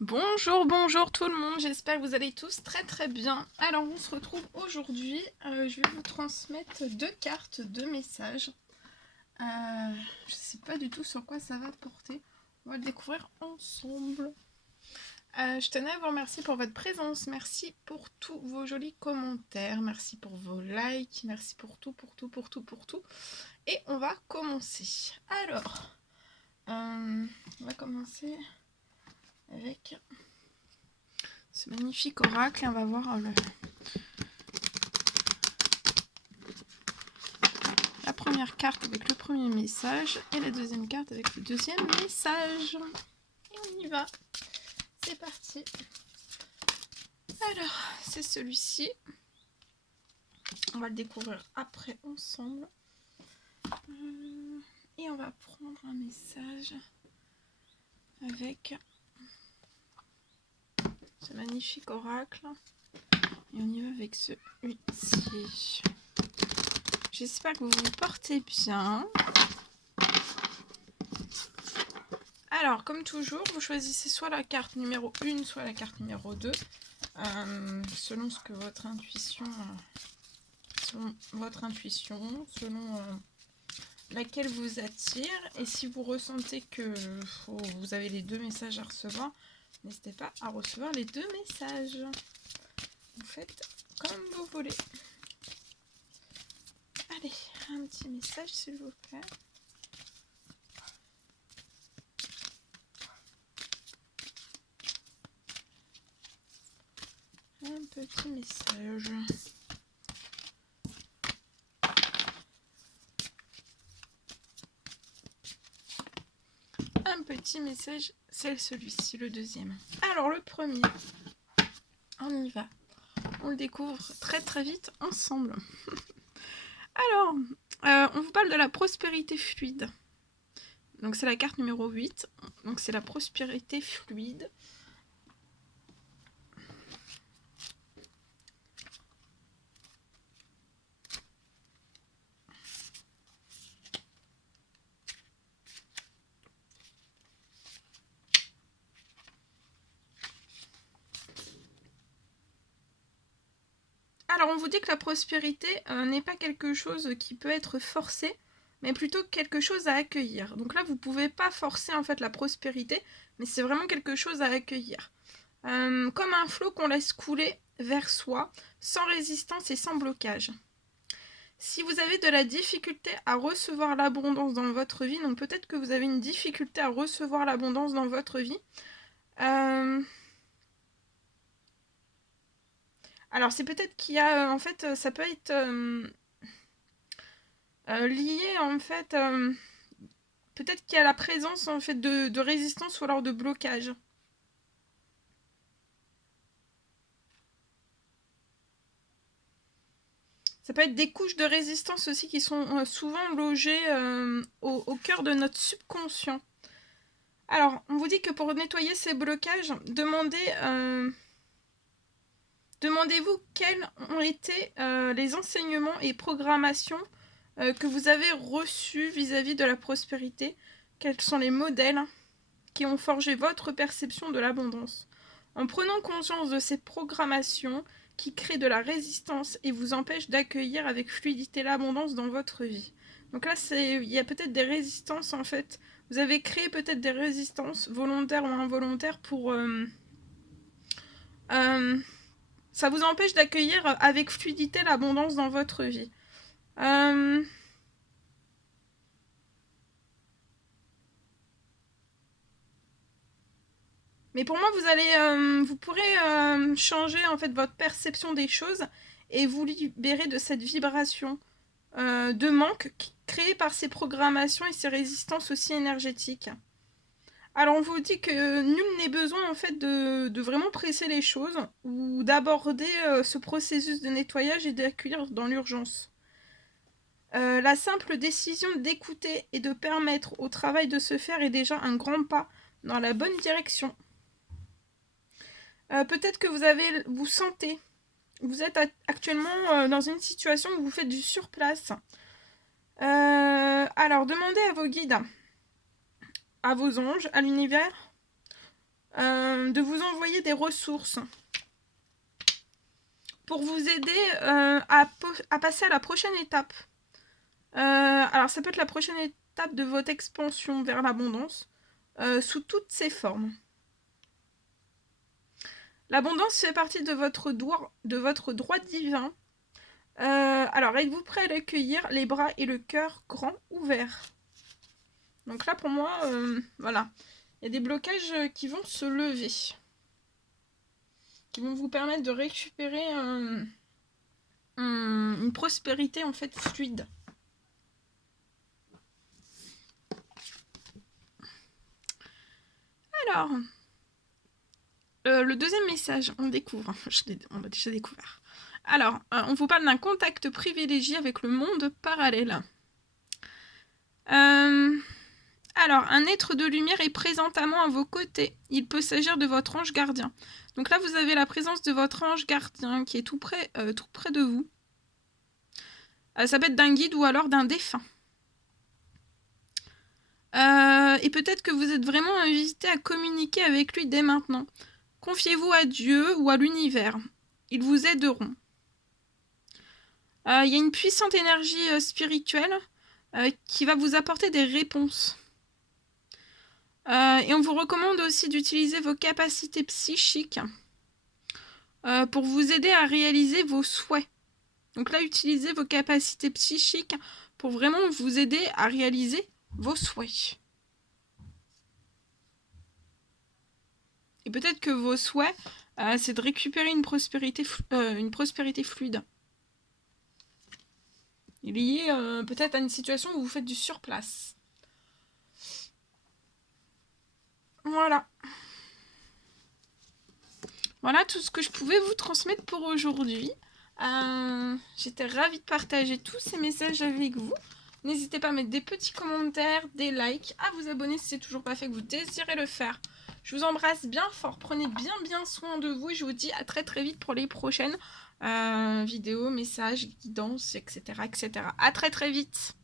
Bonjour, bonjour tout le monde, j'espère que vous allez tous très bien. Alors on se retrouve aujourd'hui, je vais vous transmettre deux cartes de messages. Je sais pas du tout sur quoi ça va porter, on va le découvrir ensemble. Je tenais à vous remercier pour votre présence, merci pour tous vos jolis commentaires, merci pour vos likes, merci pour tout. Et on va commencer. Alors, on va commencer avec ce magnifique oracle et on va voir la première carte avec le premier message et la deuxième carte avec le deuxième message. Et on y va. C'est parti. Alors, c'est celui-ci. On va le découvrir après ensemble. Et on va prendre un message avec ce magnifique oracle. Et on y va avec celui-ci. J'espère que vous vous portez bien. Alors, comme toujours, vous choisissez soit la carte numéro 1, soit la carte numéro 2, selon ce que votre intuition, selon laquelle vous attire. Et si vous ressentez que vous avez les deux messages à recevoir, n'hésitez pas à recevoir les deux messages. Vous faites comme vous voulez. Allez, un petit message s'il vous plaît. Un petit message. Un petit message, c'est celui-ci, le deuxième. Alors le premier, on y va. On le découvre très vite ensemble. Alors, on vous parle de la prospérité fluide. Donc c'est la carte numéro 8. Donc c'est la prospérité fluide. Alors on vous dit que la prospérité n'est pas quelque chose qui peut être forcé, mais plutôt quelque chose à accueillir. Donc là vous pouvez pas forcer en fait la prospérité, mais c'est vraiment quelque chose à accueillir. Comme un flot qu'on laisse couler vers soi, sans résistance et sans blocage. Si vous avez de la difficulté à recevoir l'abondance dans votre vie, donc peut-être que vous avez une difficulté à recevoir l'abondance dans votre vie, alors c'est peut-être qu'il y a, en fait, ça peut être lié, en fait, peut-être qu'il y a la présence, en fait, de résistance ou alors de blocage. Ça peut être des couches de résistance aussi qui sont souvent logées au cœur de notre subconscient. Alors, on vous dit que pour nettoyer ces blocages, demandez-vous quels ont été les enseignements et programmations que vous avez reçus vis-à-vis de la prospérité. Quels sont les modèles qui ont forgé votre perception de l'abondance. En prenant conscience de ces programmations qui créent de la résistance et vous empêchent d'accueillir avec fluidité l'abondance dans votre vie. Donc là, il y a peut-être des résistances en fait. Vous avez créé peut-être des résistances volontaires ou involontaires pour... ça vous empêche d'accueillir avec fluidité l'abondance dans votre vie. Mais pour moi, vous pourrez changer en fait votre perception des choses et vous libérer de cette vibration de manque créée par ces programmations et ces résistances aussi énergétiques. Alors on vous dit que nul n'est besoin en fait de vraiment presser les choses ou d'aborder ce processus de nettoyage et d'accueillir dans l'urgence. La simple décision d'écouter et de permettre au travail de se faire est déjà un grand pas dans la bonne direction. Peut-être que vous sentez, vous êtes actuellement dans une situation où vous faites du surplace. Alors, demandez à vos guides, à vos anges, à l'univers, de vous envoyer des ressources pour vous aider à passer à la prochaine étape. Alors ça peut être la prochaine étape de votre expansion vers l'abondance, sous toutes ses formes. L'abondance fait partie de votre droit divin. Alors êtes-vous prêt à l'accueillir, les bras et le cœur grands ouverts? Donc là pour moi, voilà, il y a des blocages qui vont se lever, qui vont vous permettre de récupérer une prospérité en fait fluide. Alors, le deuxième message, on découvre, on l'a déjà découvert. Alors, on vous parle d'un contact privilégié avec le monde parallèle. Alors, un être de lumière est présentement à vos côtés. Il peut s'agir de votre ange gardien. Donc là, vous avez la présence de votre ange gardien qui est tout près de vous. Ça peut être d'un guide ou alors d'un défunt. Et peut-être que vous êtes vraiment invité à communiquer avec lui dès maintenant. Confiez-vous à Dieu ou à l'univers. Ils vous aideront. Il y a une puissante énergie spirituelle qui va vous apporter des réponses. Et on vous recommande aussi d'utiliser vos capacités psychiques pour vous aider à réaliser vos souhaits. Donc là, utilisez vos capacités psychiques pour vraiment vous aider à réaliser vos souhaits. Et peut-être que vos souhaits, c'est de récupérer une prospérité fluide. Lié peut-être à une situation où vous faites du surplace. Voilà. Voilà tout ce que je pouvais vous transmettre pour aujourd'hui. J'étais ravie de partager tous ces messages avec vous. N'hésitez pas à mettre des petits commentaires, des likes, à vous abonner si c'est toujours pas fait, que vous désirez le faire. Je vous embrasse bien fort, prenez bien soin de vous et je vous dis à très vite pour les prochaines vidéos, messages, guidances, etc. À très vite.